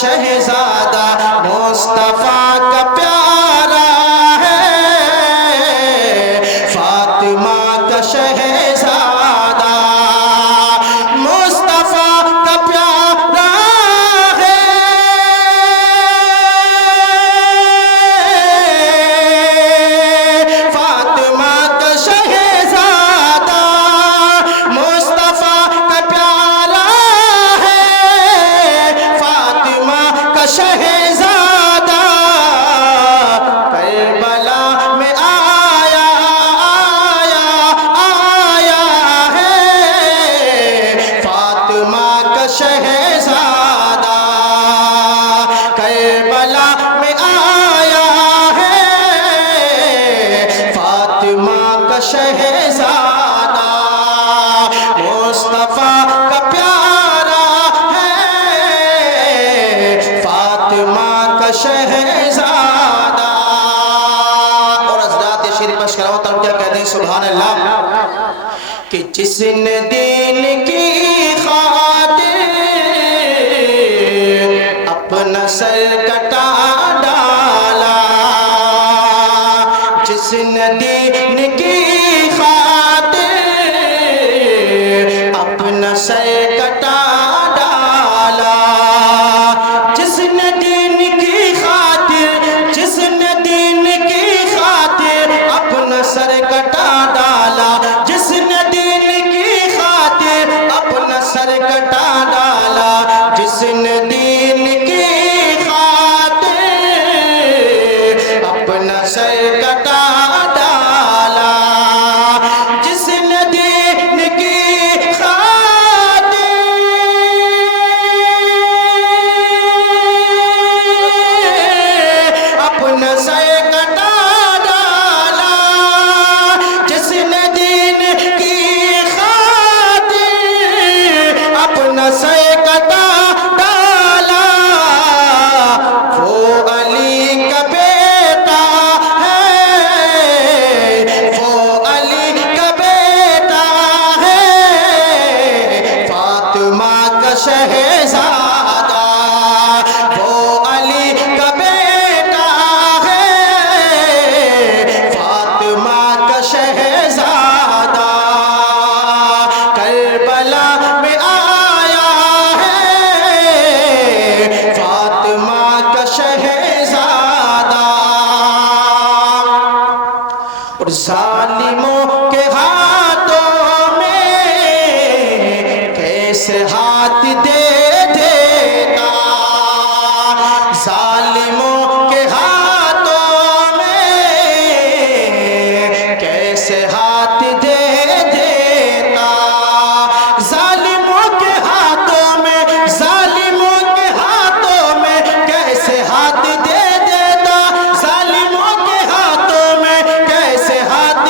شہزادہ مصطفیٰ کا پیارا ہے، فاطمہ کا شہزادہ مصطفیٰ کا پیارا ہے، فاطمہ کا شہزادہ مصطفیٰ کا پیارا ہے، فاطمہ کا شہزادہ کربلا میں آیا ہے، فاطمہ کا شہزادہ کربلا میں آیا ہے، فاطمہ کا شہزادہ مصطفیٰ کا پیارا ہے، فاطمہ کا شہزادہ۔ اور حضرات شیر پش کراؤ تب کیا کہتے ہیں سبحان اللہ کہ جس نے دین کی خاطر اپنا سر کٹا ڈالا، جس نے دین کی خاطر اپنا سر کٹا ڈالا، جس نے دین کی خاطر، جس نے دین کی خاطر اپنا سر کٹا ڈالا، جس نے دین کی خاطر اپنا سر کٹا ڈالا، جس نے دین کی خاطر اپنا سر کٹا ڈالا، جس نے دین کی خاطر اپنا سر کٹا ڈالا، جس نے دین کی خاطر اپنا سر کٹا ڈالا، وہ علی کا بیٹا ہے، وہ علی کا بیٹا ہے، فاطمہ کا شہزادہ، وہ علی کا بیٹا ہے، فاطمہ کا شہزادہ کربلا میں آیا ہے، فاطمہ کا شہزادہ۔ اور ظالموں کے ہاتھوں میں کیسے ہاتھ دے دیتا، ظالموں کے ہاتھوں میں کیسے ہاتھ دے دیتا، ظالموں کے ہاتھوں میں، ظالموں کے ہاتھوں میں کیسے ہاتھ دے دیتا، ظالموں کے ہاتھوں میں کیسے ہاتھ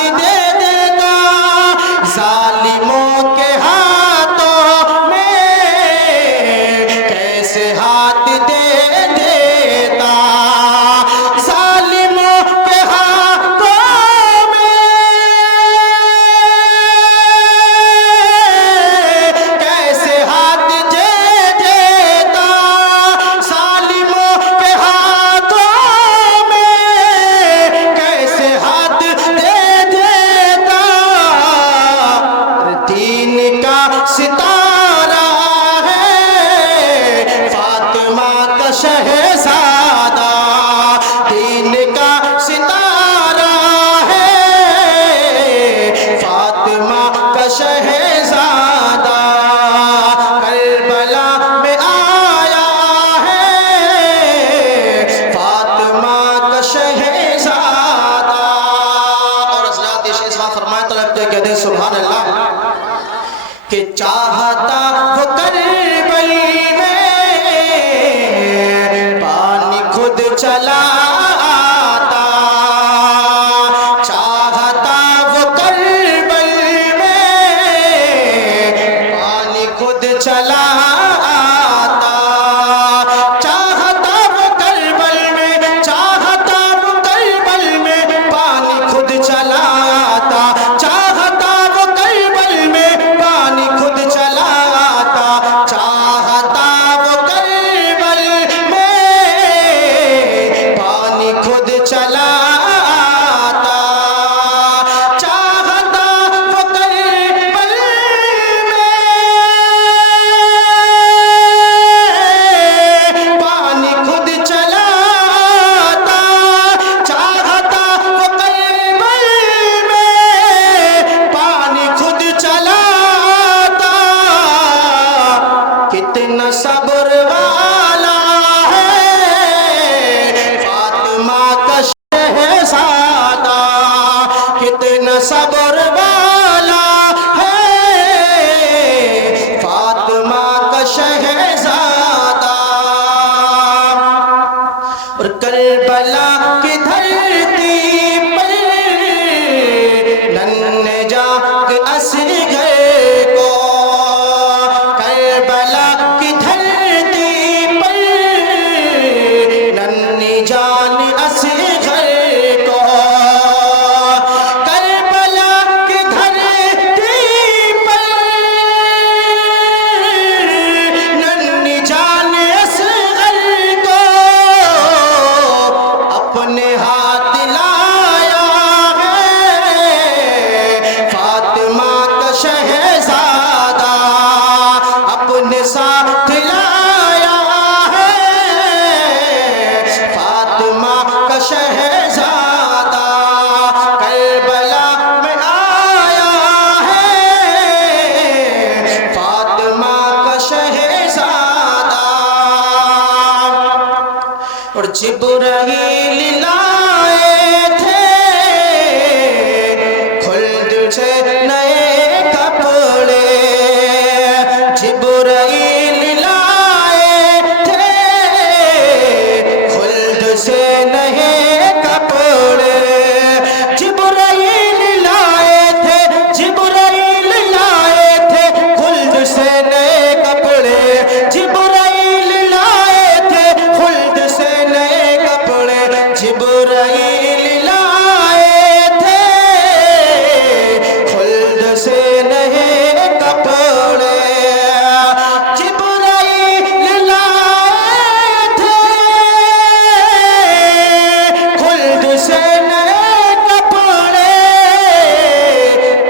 کربلا کی دھرتی پر ننھے جا کے اصغر کو، کربلا کی دھرتی پر ننھی جان اصغر کو، کربلا کی دھرتی پر ننھی جان اصغر کو اپنے ہاتھ لایا ہے فاطمہ کا شہزادہ، اپنے ساتھ لایا ہے فاطمہ کا شہزادہ، کربلا میں آیا ہے فاطمہ کا شہزادہ، اور جبرائیل لائے تھے خلد سے نئے کپڑے، جبرائیل لائے تھے خلد سے نئے کپڑے، جبرائیل لائے تھے، جبرائیل لائے تھے خلد سے نئے کپڑے، جبرائیل لائے تھے خلد سے نئے کپڑے، جبرائیل لائے تھے خلد سے نئے کپڑے، جبرائیل لائے تھے خلد سے نئے کپڑے،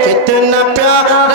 کتنا پیارا